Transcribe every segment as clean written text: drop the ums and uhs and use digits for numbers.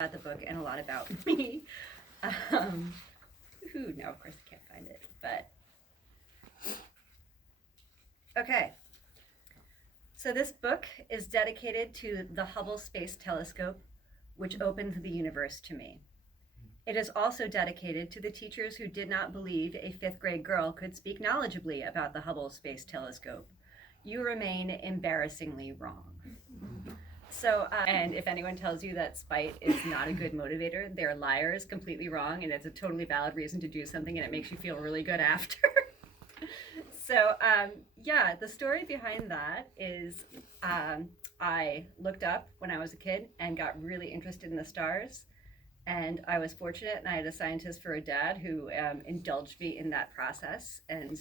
about the book and a lot about me. Um, no, of course I can't find it, but okay. So this book is dedicated to the Hubble Space Telescope, which opened the universe to me. It is also dedicated to the teachers who did not believe a fifth grade girl could speak knowledgeably about the Hubble Space Telescope. You remain embarrassingly wrong. So, and if anyone tells you that spite is not a good motivator, they're liars, completely wrong, and it's a totally valid reason to do something, and it makes you feel really good after. So, yeah, the story behind that is I looked up when I was a kid and got really interested in the stars. And I was fortunate, and I had a scientist for a dad who indulged me in that process. And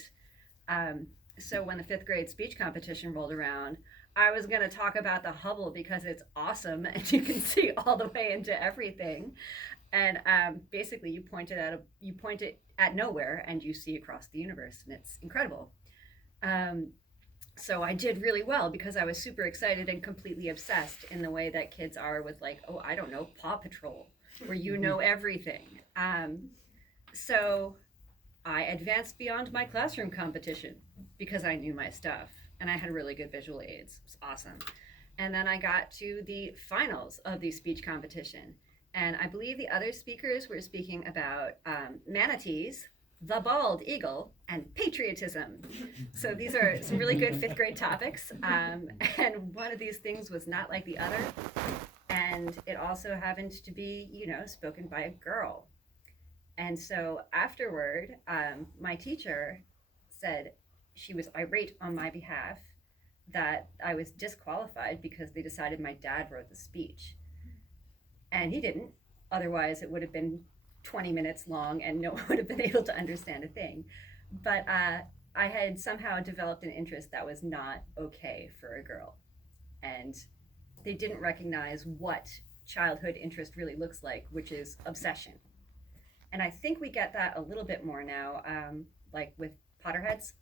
so when the fifth grade speech competition rolled around, I was going to talk about the Hubble because it's awesome and you can see all the way into everything. And basically, you point it at nowhere, and you see across the universe, and it's incredible. So I did really well because I was super excited and completely obsessed in the way that kids are with, like, oh, I don't know, Paw Patrol, where you know everything. So I advanced beyond my classroom competition because I knew my stuff and I had really good visual aids. It was awesome. And then I got to the finals of the speech competition. And I believe the other speakers were speaking about manatees, the bald eagle, and patriotism. So these are some really good fifth grade topics. And one of these things was not like the other. And it also happened to be, spoken by a girl. And so afterward, my teacher said she was irate on my behalf that I was disqualified because they decided my dad wrote the speech. And he didn't. Otherwise, it would have been 20 minutes long and no one would have been able to understand a thing. But I had somehow developed an interest that was not okay for a girl. And they didn't recognize what childhood interest really looks like, which is obsession. And I think we get that a little bit more now, like with Potterheads.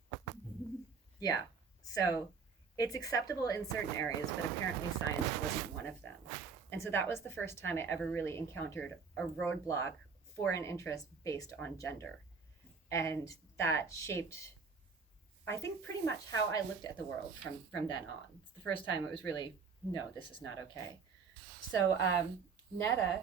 Yeah. So it's acceptable in certain areas, but apparently science wasn't one of them. And so that was the first time I ever really encountered a roadblock for an interest based on gender. And that shaped, I think, pretty much how I looked at the world from then on. It's the first time it was really, no, this is not okay. So Netta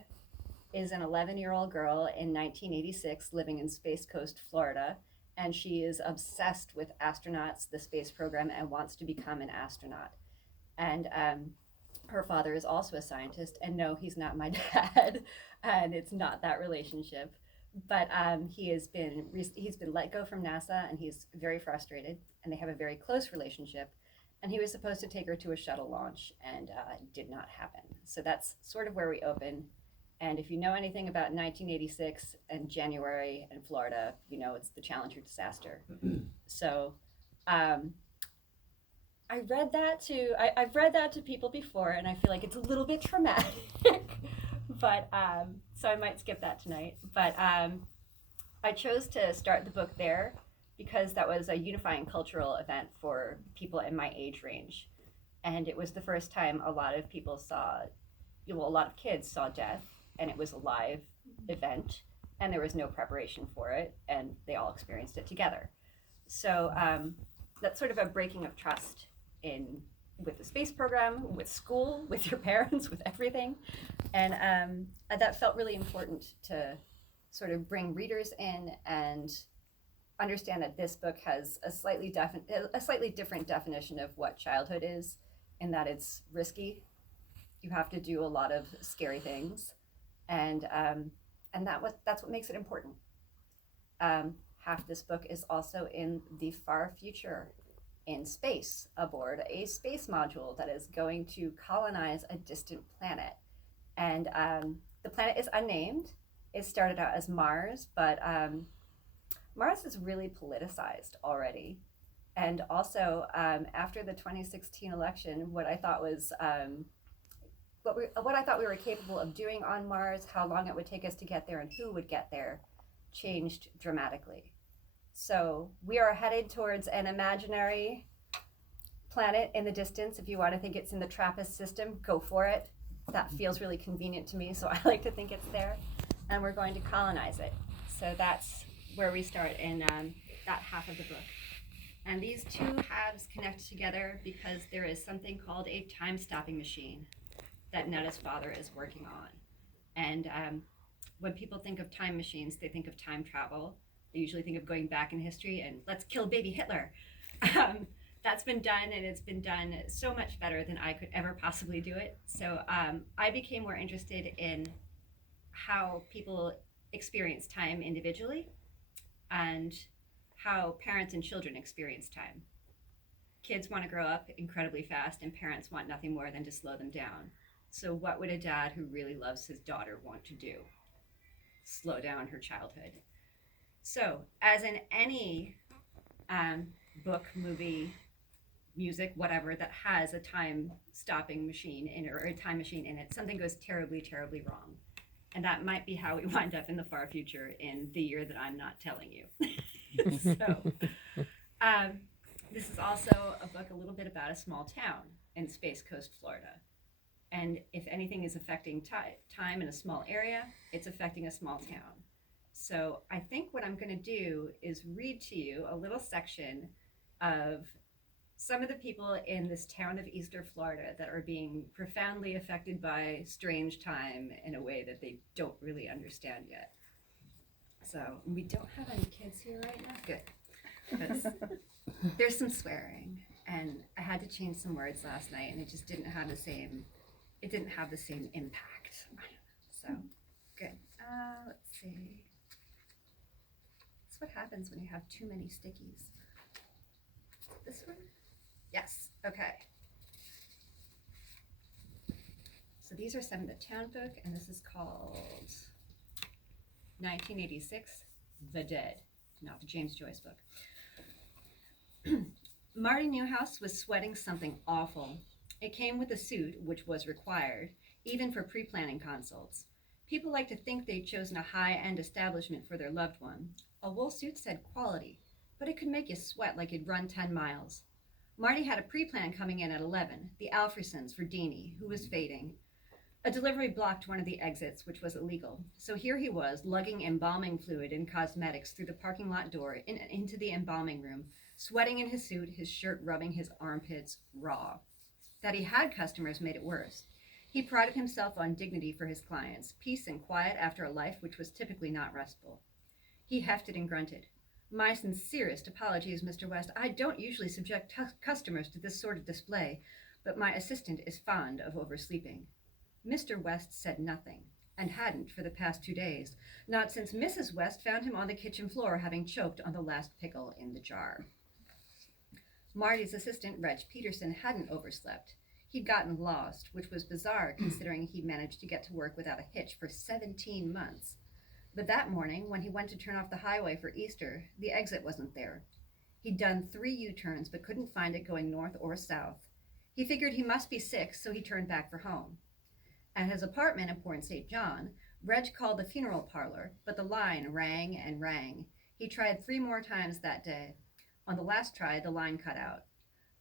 is an 11-year-old girl in 1986 living in Space Coast, Florida, and she is obsessed with astronauts, the space program, and wants to become an astronaut. And her father is also a scientist, and no, he's not my dad, and it's not that relationship. But he's been let go from NASA, and he's very frustrated, and they have a very close relationship. And he was supposed to take her to a shuttle launch, and it did not happen. So that's sort of where we open. And if you know anything about 1986 and January in Florida, you know it's the Challenger disaster. So I've read that to people before, and I feel like it's a little bit traumatic. But so I might skip that tonight. But I chose to start the book there because that was a unifying cultural event for people in my age range. And it was the first time a lot of kids saw death, and it was a live event, and there was no preparation for it, and they all experienced it together. So that's sort of a breaking of trust with the space program, with school, with your parents, with everything. And that felt really important to sort of bring readers in and understand that this book has a slightly different definition of what childhood is, in that it's risky. You have to do a lot of scary things, and that's what makes it important. Half this book is also in the far future, in space, aboard a space module that is going to colonize a distant planet. And the planet is unnamed. It started out as Mars, but Mars is really politicized already. And also, after the 2016 election, what I thought we were capable of doing on Mars, how long it would take us to get there, and who would get there, changed dramatically. So we are headed towards an imaginary planet in the distance. If you want to think it's in the TRAPPIST system, go for it. that feels really convenient to me, so I like to think it's there. And we're going to colonize it. So that's where we start in that half of the book. And these two halves connect together because there is something called a time-stopping machine that Netta's father is working on. And when people think of time machines, they think of time travel. They usually think of going back in history and let's kill baby Hitler. That's been done, and it's been done so much better than I could ever possibly do it. So I became more interested in how people experience time individually and how parents and children experience time. Kids want to grow up incredibly fast, and parents want nothing more than to slow them down. So what would a dad who really loves his daughter want to do? Slow down her childhood. So as in any book, movie, music, whatever, that has a time stopping machine in it, or a time machine in it, something goes terribly, terribly wrong. And that might be how we wind up in the far future in the year that I'm not telling you. So this is also a book a little bit about a small town in Space Coast, Florida. And if anything is affecting time in a small area, it's affecting a small town. So I think what I'm going to do is read to you a little section of some of the people in this town of Easter, Florida, that are being profoundly affected by strange time in a way that they don't really understand yet. So we don't have any kids here right now. Good. Because there's some swearing, and I had to change some words last night, and it just didn't have the same impact. So good. Let's see. That's what happens when you have too many stickies. This one? Yes. Okay. So these are some of the town folk, and this is called 1986, The Dead, not the James Joyce book. Marty Newhouse was sweating something awful. It came with a suit, which was required, even for pre-planning consults. People like to think they'd chosen a high-end establishment for their loved one. A wool suit said quality, but it could make you sweat like you'd run 10 miles. Marty had a pre-plan coming in at 11, the Alfredsons for Deanie, who was fading. A delivery blocked one of the exits, which was illegal. So here he was, lugging embalming fluid and cosmetics through the parking lot door into the embalming room, sweating in his suit, his shirt rubbing his armpits raw. That he had customers made it worse. He prided himself on dignity for his clients, peace and quiet after a life which was typically not restful. He hefted and grunted. My sincerest apologies, Mr. West. I don't usually subject customers to this sort of display, but my assistant is fond of oversleeping. Mr. West said nothing, and hadn't for the past 2 days, not since Mrs. West found him on the kitchen floor having choked on the last pickle in the jar. Marty's assistant, Reg Peterson, hadn't overslept. He'd gotten lost, which was bizarre considering he'd managed to get to work without a hitch for 17 months. But that morning, when he went to turn off the highway for Easter, the exit wasn't there. He'd done 3 U-turns but couldn't find it going north or south. He figured he must be sick, so he turned back for home. At his apartment in Port St. John, Reg called the funeral parlor, but the line rang and rang. He tried 3 more times that day. On the last try, the line cut out.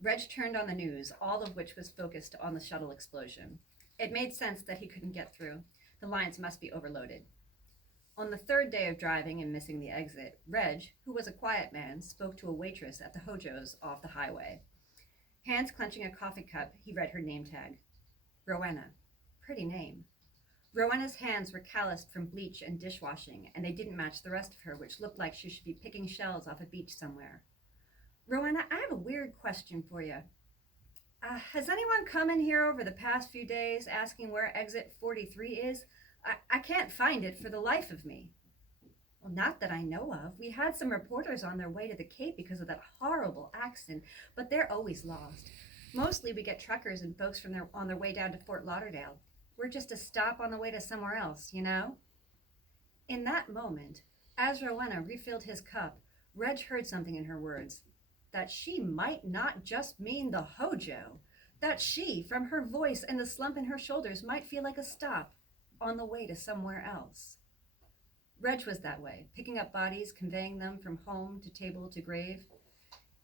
Reg turned on the news, all of which was focused on the shuttle explosion. It made sense that he couldn't get through. The lines must be overloaded. On the 3rd day of driving and missing the exit, Reg, who was a quiet man, spoke to a waitress at the Hojo's off the highway. Hands clenching a coffee cup, he read her name tag. Rowena. Pretty name. Rowena's hands were calloused from bleach and dishwashing, and they didn't match the rest of her, which looked like she should be picking shells off a beach somewhere. Rowena, I have a weird question for you. Has anyone come in here over the past few days asking where exit 43 is? I can't find it for the life of me. Well, not that I know of. We had some reporters on their way to the Cape because of that horrible accident, but they're always lost. Mostly we get truckers and folks on their way down to Fort Lauderdale. We're just a stop on the way to somewhere else, you know? In that moment, as Rowena refilled his cup, Reg heard something in her words. That she might not just mean the Hojo. That she, from her voice and the slump in her shoulders, might feel like a stop on the way to somewhere else. Reg was that way, picking up bodies, conveying them from home to table to grave.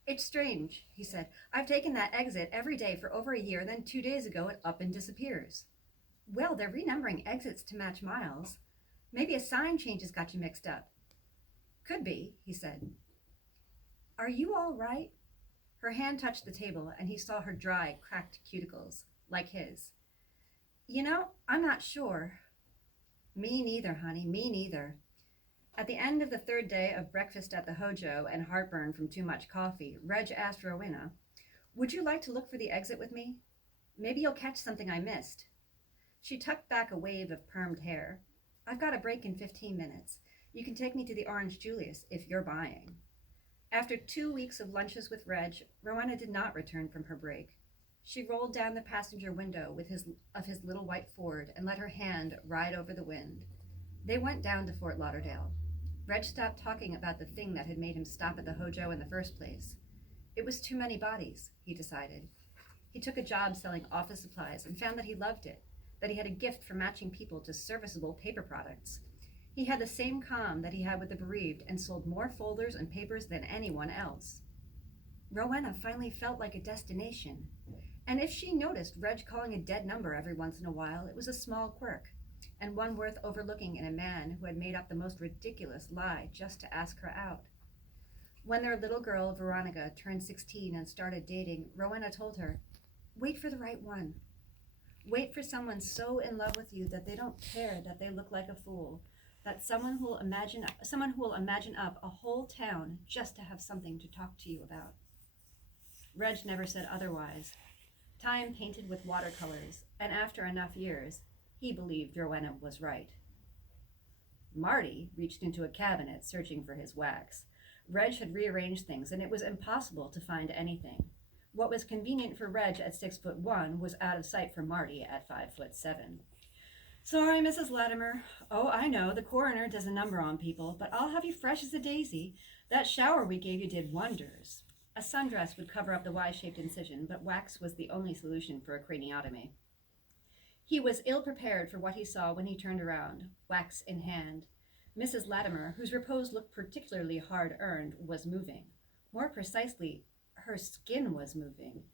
It's strange, he said. I've taken that exit every day for over a year, then 2 days ago it up and disappears. Well, they're renumbering exits to match miles. Maybe a sign change has got you mixed up. Could be, he said. Are you all right? Her hand touched the table, and he saw her dry, cracked cuticles, like his. I'm not sure. Me neither, honey, me neither. At the end of the third day of breakfast at the Hojo and heartburn from too much coffee, Reg asked Rowena, "Would you like to look for the exit with me? Maybe you'll catch something I missed." She tucked back a wave of permed hair. "I've got a break in 15 minutes. You can take me to the Orange Julius if you're buying." After 2 weeks of lunches with Reg, Rowena did not return from her break. She rolled down the passenger window of his little white Ford and let her hand ride over the wind. They went down to Fort Lauderdale. Reg stopped talking about the thing that had made him stop at the Hojo in the first place. It was too many bodies, he decided. He took a job selling office supplies and found that he loved it, that he had a gift for matching people to serviceable paper products. He had the same calm that he had with the bereaved and sold more folders and papers than anyone else. Rowena finally felt like a destination. And if she noticed Reg calling a dead number every once in a while, it was a small quirk, and one worth overlooking in a man who had made up the most ridiculous lie just to ask her out. When their little girl, Veronica, turned 16 and started dating, Rowena told her, "Wait for the right one. Wait for someone so in love with you that they don't care that they look like a fool, that someone who will imagine up a whole town just to have something to talk to you about." Reg never said otherwise. Time painted with watercolors, and after enough years, he believed Rowena was right. Marty reached into a cabinet searching for his wax. Reg had rearranged things, and it was impossible to find anything. What was convenient for Reg at 6'1" was out of sight for Marty at 5'7". "Sorry, Mrs. Latimer. Oh, I know, the coroner does a number on people, but I'll have you fresh as a daisy. That shower we gave you did wonders." A sundress would cover up the Y-shaped incision, but wax was the only solution for a craniotomy. He was ill-prepared for what he saw when he turned around, wax in hand. Mrs. Latimer, whose repose looked particularly hard-earned, was moving. More precisely, her skin was moving.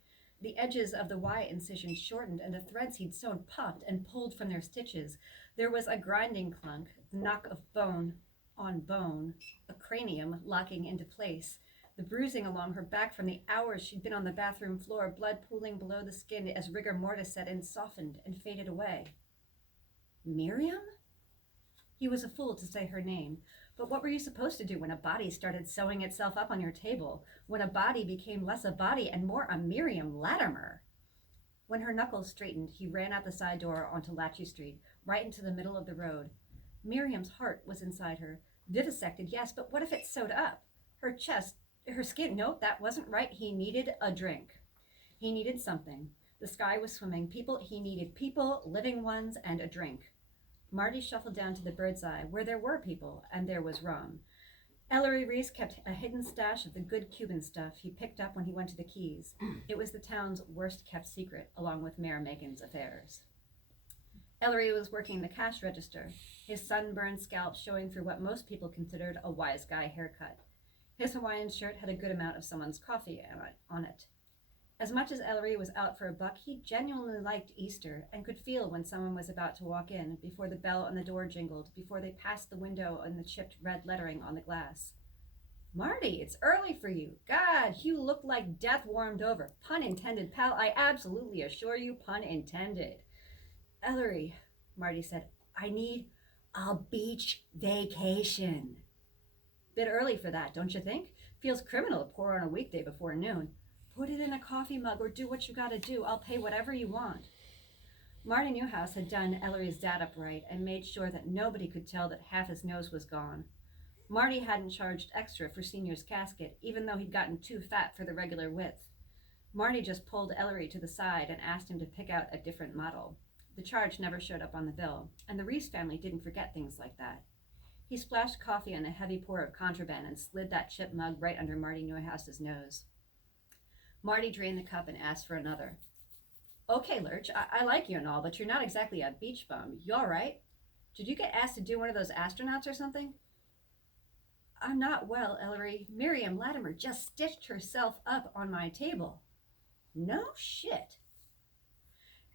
The edges of the Y incision shortened, and the threads he'd sewn popped and pulled from their stitches. There was a grinding clunk, the knock of bone on bone, a cranium locking into place. The bruising along her back from the hours she'd been on the bathroom floor, blood pooling below the skin as rigor mortis set in, softened and faded away. Miriam? He was a fool to say her name, but what were you supposed to do when a body started sewing itself up on your table, when a body became less a body and more a Miriam Latimer? When her knuckles straightened, he ran out the side door onto Latchy Street, right into the middle of the road. Miriam's heart was inside her. Vivisected, yes, but what if it sewed up? Her chest, her skin, no, that wasn't right. He needed a drink. He needed something. The sky was swimming. He needed people, living ones, and a drink. Marty shuffled down to the Bird's Eye, where there were people, and there was rum. Ellery Reese kept a hidden stash of the good Cuban stuff he picked up when he went to the Keys. It was the town's worst-kept secret, along with Mayor Megan's affairs. Ellery was working the cash register, his sunburned scalp showing through what most people considered a wise guy haircut. His Hawaiian shirt had a good amount of someone's coffee on it. As much as Ellery was out for a buck, he genuinely liked Easter and could feel when someone was about to walk in, before the bell on the door jingled, before they passed the window and the chipped red lettering on the glass. "Marty, it's early for you. God, you look like death warmed over. Pun intended, pal. I absolutely assure you, pun intended." "Ellery," Marty said, "I need a beach vacation." "Bit early for that, don't you think? Feels criminal to pour on a weekday before noon." "Put it in a coffee mug or do what you gotta do. I'll pay whatever you want." Marty Newhouse had done Ellery's dad up right and made sure that nobody could tell that half his nose was gone. Marty hadn't charged extra for Senior's casket, even though he'd gotten too fat for the regular width. Marty just pulled Ellery to the side and asked him to pick out a different model. The charge never showed up on the bill, and the Reese family didn't forget things like that. He splashed coffee on a heavy pour of contraband and slid that chip mug right under Marty Newhouse's nose. Marty drained the cup and asked for another. "Okay, Lurch, I like you and all, but you're not exactly a beach bum. You all right? Did you get asked to do one of those astronauts or something?" "I'm not well, Ellery. Miriam Latimer just stitched herself up on my table." "No shit."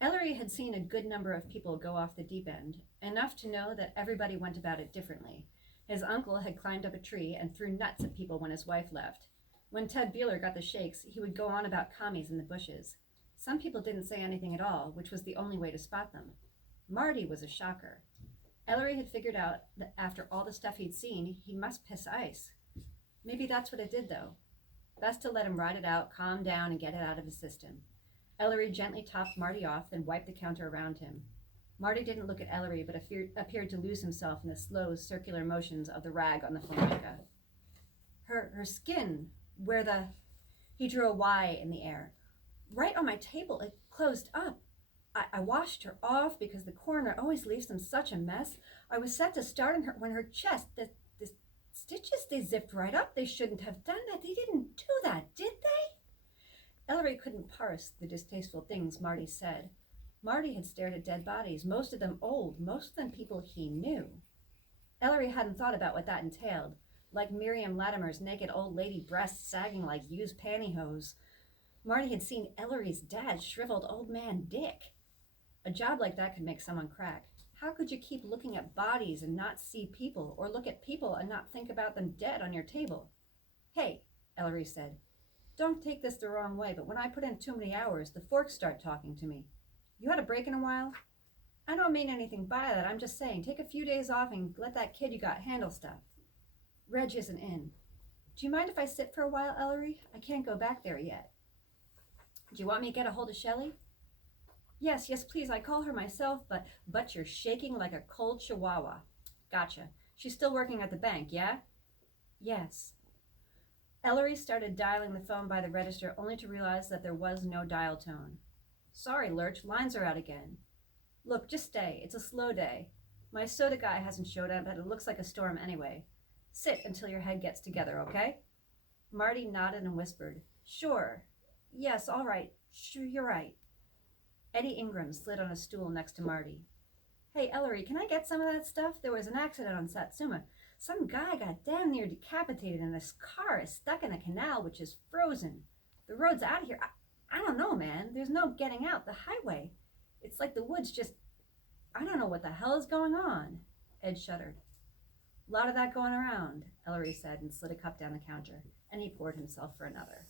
Ellery had seen a good number of people go off the deep end, enough to know that everybody went about it differently. His uncle had climbed up a tree and threw nuts at people when his wife left. When Ted Beeler got the shakes, he would go on about commies in the bushes. Some people didn't say anything at all, which was the only way to spot them. Marty was a shocker. Ellery had figured out that after all the stuff he'd seen, he must piss ice. Maybe that's what it did, though. Best to let him ride it out, calm down, and get it out of his system. Ellery gently topped Marty off, then wiped the counter around him. Marty didn't look at Ellery, but appeared to lose himself in the slow, circular motions of the rag on the formica. Her skin, where the... He drew a Y in the air. Right on my table, it closed up. I washed her off because the coroner always leaves them such a mess. I was set to starting her when her chest, the stitches, they zipped right up. They shouldn't have done that. They didn't do that, did they? Ellery couldn't parse the distasteful things Marty said. Marty had stared at dead bodies, most of them old, most of them people he knew. Ellery hadn't thought about what that entailed, like Miriam Latimer's naked old lady breasts sagging like used pantyhose. Marty had seen Ellery's dad's shriveled old man Dick. A job like that could make someone crack. How could you keep looking at bodies and not see people, or look at people and not think about them dead on your table? Hey, Ellery said, don't take this the wrong way, but when I put in too many hours, the forks start talking to me. You had a break in a while? I don't mean anything by that. I'm just saying, take a few days off and let that kid you got handle stuff. Reg isn't in. Do you mind if I sit for a while, Ellery? I can't go back there yet. Do you want me to get a hold of Shelley? Yes, please. I call her myself, but you're shaking like a cold chihuahua. Gotcha. She's still working at the bank, yeah? Yes. Ellery started dialing the phone by the register, only to realize that there was no dial tone. Sorry, Lurch, lines are out again. Look, just stay. It's a slow day. My soda guy hasn't showed up, but it looks like a storm anyway. Sit until your head gets together, okay? Marty nodded and whispered, Sure. Yes, all right. Sure, you're right. Eddie Ingram slid on a stool next to Marty. Hey, Ellery, can I get some of that stuff? There was an accident on Satsuma. Some guy got damn near decapitated and this car is stuck in a canal which is frozen. The road's out of here. I don't know, man. There's no getting out. The highway. It's like the woods just... I don't know what the hell is going on. Ed shuddered. A lot of that going around, Ellery said and slid a cup down the counter, and he poured himself for another.